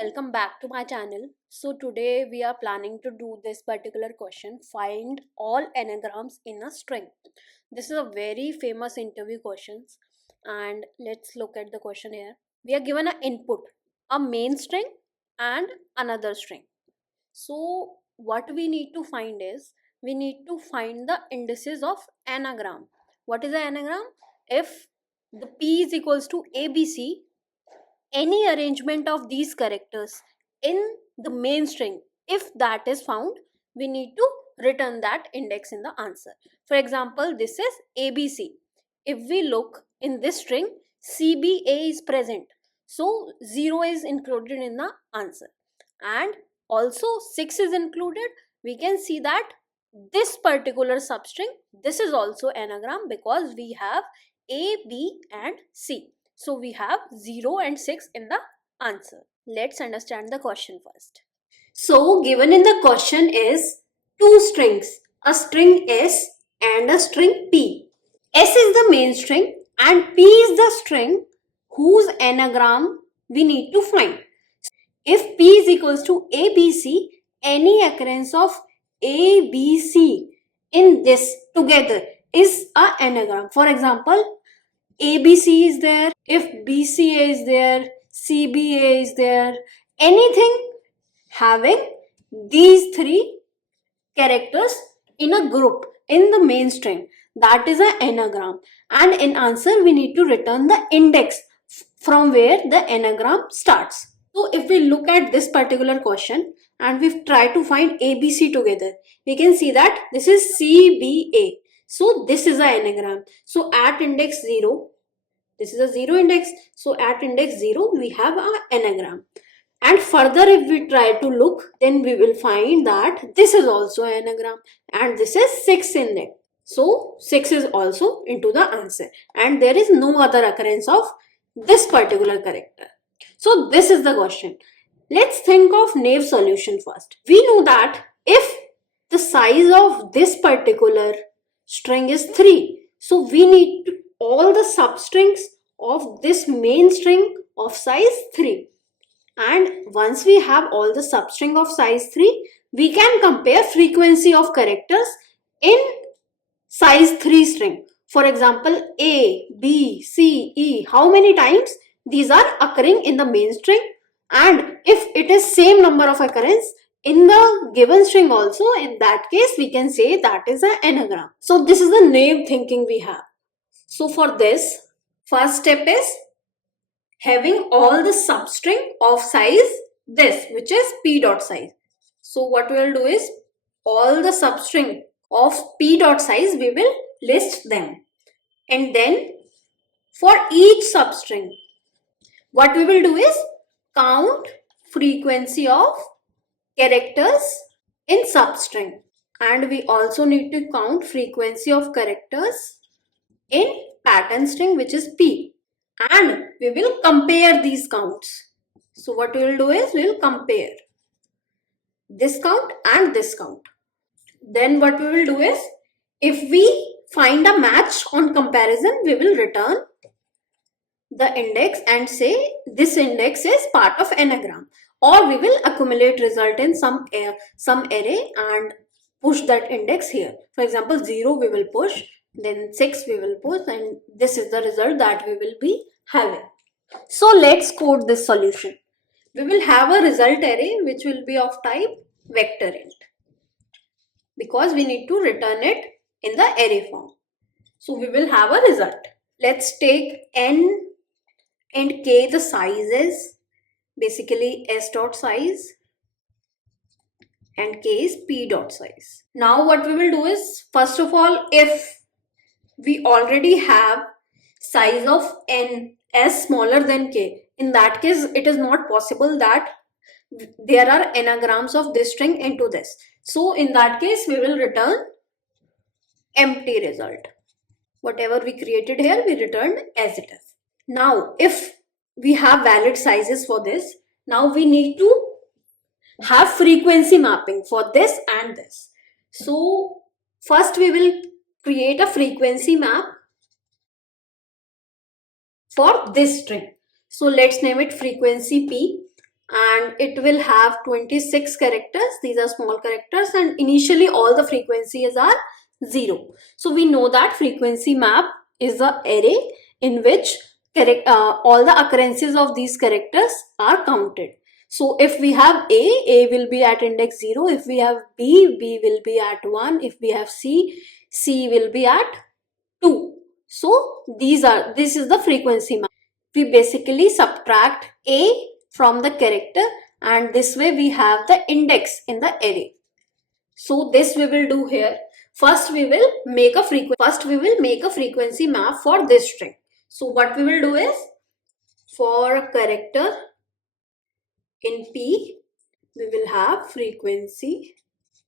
Welcome back to my channel. So today we are planning to do this particular question, find all anagrams in a string. This is a very famous interview questions, and let's look at the question here. We are given an input, a main string and another string. So what we need to find is we need to find the indices of anagram. What is an anagram? If the P is equals to ABC, any arrangement of these characters in the main string, if that is found, we need to return that index in the answer. For example, this is ABC. If we look in this string, CBA is present, so 0 is included in the answer, and also 6 is included. We can see that this particular substring, this is also anagram because we have A, B and C. So we have 0 and 6 in the answer. Let's understand the question first. So given in the question is two strings, a string S and a string P. S is the main string and P is the string whose anagram we need to find. If P is equals to ABC, any occurrence of ABC in this together is a anagram. For example, ABC is there, if BCA is there, CBA is there, anything having these three characters in a group in the main string, that is an anagram. And in answer we need to return the index from where the anagram starts. So if we look at this particular question and we try to find ABC together, we can see that this is CBA. So this is an anagram. So at index 0, this is a 0 index. So at index 0, we have an anagram. And further if we try to look, then we will find that this is also an anagram and this is 6 index. So 6 is also into the answer and there is no other occurrence of this particular character. So this is the question. Let's think of naive solution first. We know that if the size of this particular string is 3, so we need all the substrings of this main string of size 3. And once we have all the substring of size 3, we can compare frequency of characters in size 3 string. For example, A, B, C, E, how many times these are occurring in the main string, and if it is same number of occurrence in the given string also, in that case we can say that is an anagram. So this is the naive thinking we have. So for this, first step is having all the substring of size this, which is P dot size. So what we will do is all the substring of P dot size we will list them, and then for each substring what we will do is count frequency of characters in substring, and we also need to count frequency of characters in pattern string, which is P, and we will compare these counts. So what we will do is we will compare this count and this count. Then what we will do is, if we find a match on comparison, we will return the index and say this index is part of anagram, or we will accumulate result in some array and push that index here. For example, 0 we will push, then 6 we will push, and this is the result that we will be having. So let's code this solution. We will have a result array which will be of type vector int, because we need to return it in the array form. So we will have a result. Let's take n and k the sizes, basically s dot size, and k is p dot size. Now what we will do is, first of all, if we already have size of n as smaller than k, in that case it is not possible that there are anagrams of this string into this. So in that case we will return empty result. Whatever we created here we returned as it is. Now if we have valid sizes for this, now we need to have frequency mapping for this and this. So first we will create a frequency map for this string. So let's name it frequency P, and it will have 26 characters. These are small characters, and initially all the frequencies are 0. So we know that frequency map is the array in which all the occurrences of these characters are counted. So if we have A will be at index 0. If we have B will be at 1. If we have C will be at 2. So this is the frequency map. We basically subtract A from the character, and this way we have the index in the array. So this we will do here. First we will make a frequency map for this string. So what we will do is, for a character in P, we will have frequency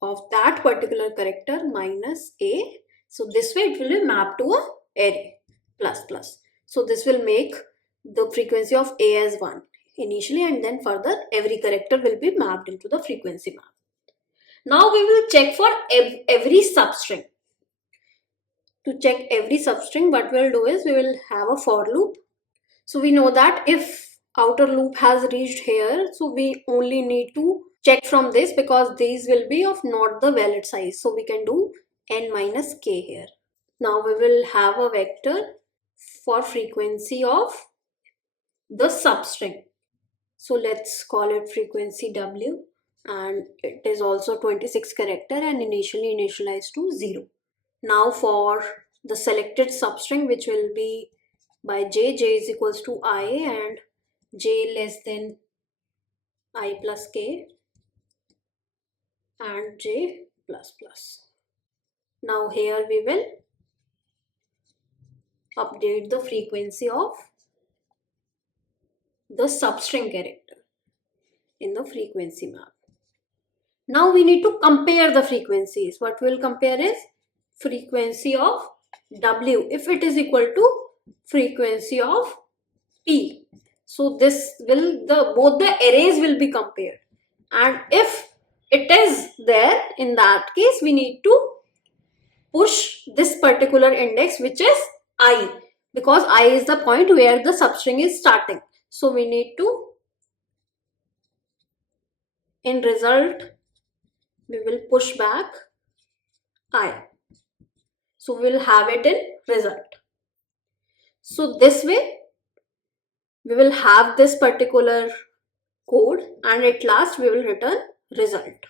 of that particular character minus A. So this way it will be mapped to a array plus plus. So this will make the frequency of A as 1 initially, and then further every character will be mapped into the frequency map. Now we will check for every substring. To check every substring, what we will do is we will have a for loop. So we know that if outer loop has reached here, so we only need to check from this, because these will be of not the valid size. So we can do n minus k here. Now we will have a vector for frequency of the substring. So let's call it frequency W, and it is also 26 character and initially initialized to 0. Now for the selected substring, which will be by j is equals to I and j less than I plus k and j plus plus. Now here we will update the frequency of the substring character in the frequency map. Now we need to compare the frequencies. What we will compare is frequency of W if it is equal to frequency of P. So this will both the arrays will be compared, and if it is there, in that case we need to push this particular index, which is I, because I is the point where the substring is starting. So we need to, in result, we will push back I. So we will have it in result. So this way we will have this particular code, and at last we will return result.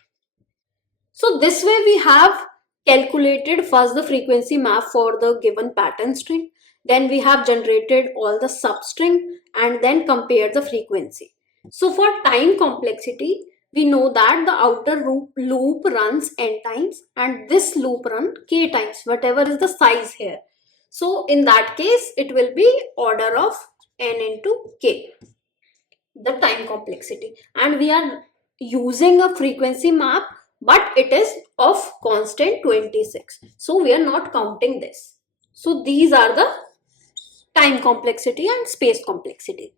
So this way we have calculated first the frequency map for the given pattern string, then we have generated all the substring, and then compared the frequency. So for time complexity, we know that the outer loop runs n times and this loop run k times, whatever is the size here. So in that case it will be order of n into k, the time complexity, and we are using a frequency map, but it is of constant 26, so we are not counting this. So these are the time complexity and space complexity.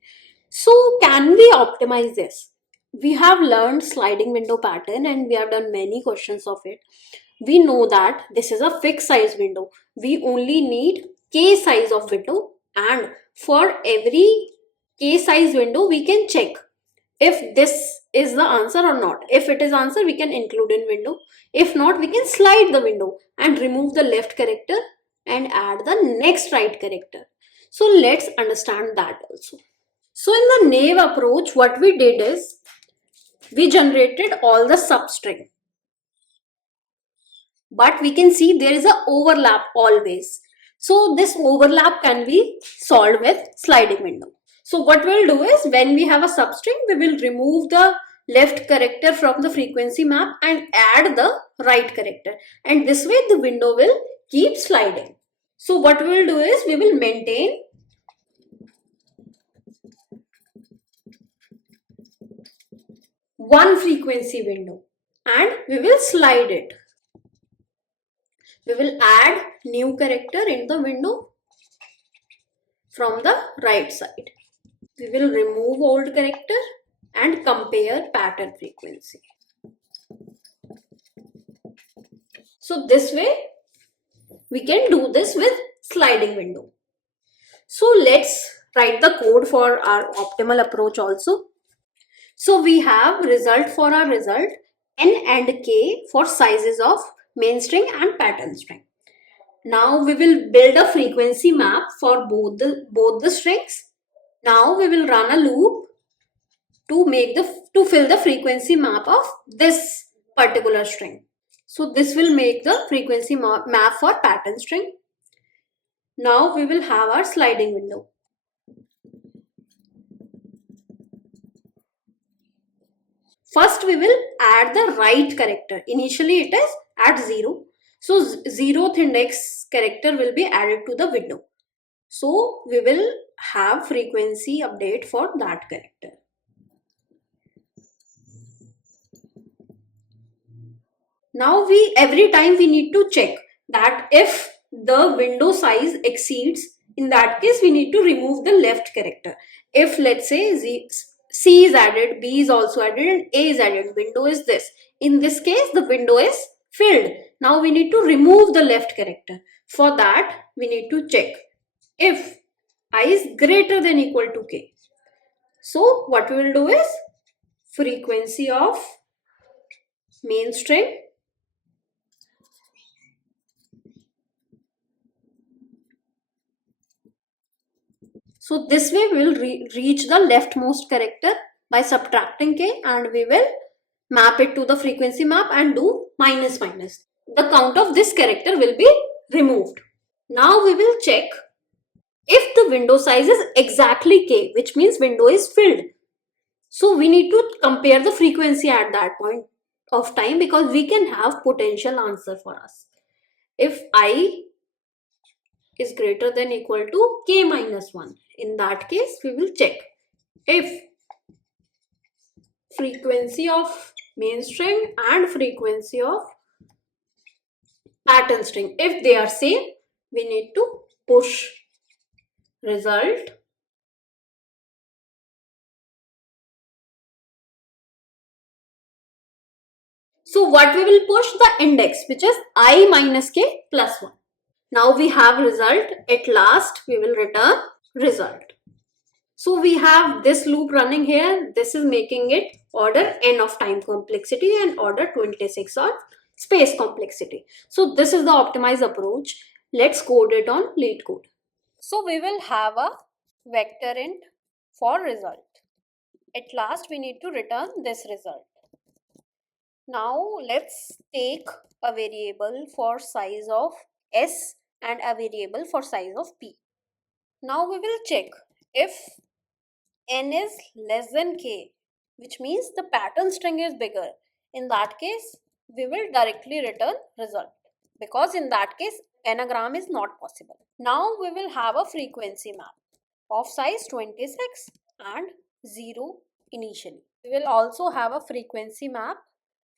So can we optimize this? We have learned sliding window pattern and we have done many questions of it. We know that this is a fixed size window. We only need k size of window, and for every k size window we can check if this is the answer or not. If it is answer, we can include in window. If not, we can slide the window and remove the left character and add the next right character. So let's understand that also. So in the naive approach, what we did is we generated all the substring, but we can see there is a overlap always. So this overlap can be solved with sliding window. So what we'll do is, when we have a substring, we will remove the left character from the frequency map and add the right character, and this way the window will keep sliding. So what we will do is, we will maintain one frequency window and we will slide it. We will add new character in the window from the right side. We will remove old character and compare pattern frequency. So this way we can do this with sliding window. So let's write the code for our optimal approach also. So we have result for our result, n and k for sizes of main string and pattern string. Now we will build a frequency map for both the strings. Now we will run a loop to fill the frequency map of this particular string. So this will make the frequency map for pattern string. Now we will have our sliding window. First we will add the right character. Initially it is at 0. So 0th index character will be added to the window. So we will have frequency update for that character. Now every time we need to check that if the window size exceeds, in that case we need to remove the left character. If let's say C is added, B is also added and A is added, window is this. In this case the window is filled. Now we need to remove the left character. For that we need to check if I is greater than equal to K. So what we will do is frequency of main string So this way we will reach the leftmost character by subtracting k, and we will map it to the frequency map and do minus minus. The count of this character will be removed. Now we will check if the window size is exactly k, which means window is filled. So we need to compare the frequency at that point of time because we can have potential answer for us. If I is greater than equal to k minus 1. In that case, we will check if frequency of main string and frequency of pattern string, if they are same, we need to push result. So what we will push? The index, which is I minus k plus 1. Now we have result. At last, we will return result. So we have this loop running here. This is making it order n of time complexity and order 26 of space complexity. So this is the optimized approach. Let's code it on LeetCode. So we will have a vector int for result. At last we need to return this result. Now let's take a variable for size of s and a variable for size of p. Now we will check if n is less than k, which means the pattern string is bigger. In that case, we will directly return result because in that case, anagram is not possible. Now we will have a frequency map of size 26 and 0 initially. We will also have a frequency map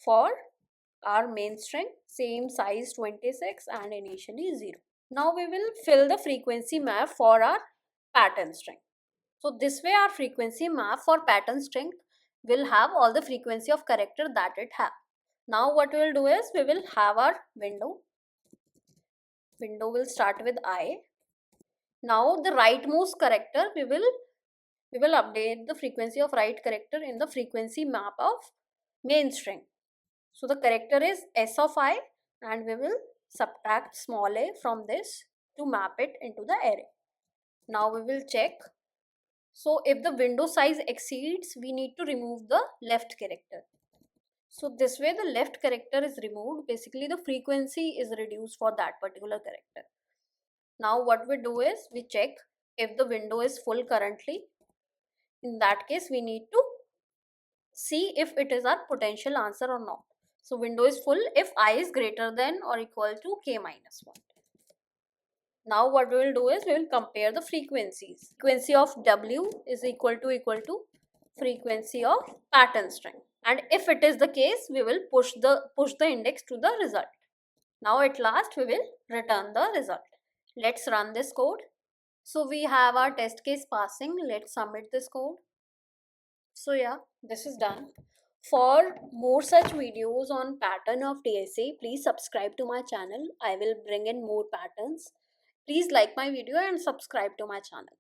for our main string, same size 26 and initially 0. Now we will fill the frequency map for our pattern string. So this way our frequency map for pattern string will have all the frequency of character that it have. Now what we will do is we will have our window. Window will start with I. Now the rightmost character we will update the frequency of right character in the frequency map of main string. So the character is s of I and we will subtract small a from this to map it into the array. Now we will check. So if the window size exceeds, we need to remove the left character. So this way the left character is removed. Basically the frequency is reduced for that particular character. Now what we do is we check if the window is full currently. In that case we need to see if it is our potential answer or not. So window is full if I is greater than or equal to k minus 1. Now what we will do is we will compare the frequencies. Frequency of W is equal to frequency of pattern string. And if it is the case, we will push the index to the result. Now at last we will return the result. Let's run this code. So we have our test case passing. Let's submit this code. So yeah, this is done. For more such videos on pattern of TSA, please subscribe to my channel. I will bring in more patterns. Please like my video and subscribe to my channel.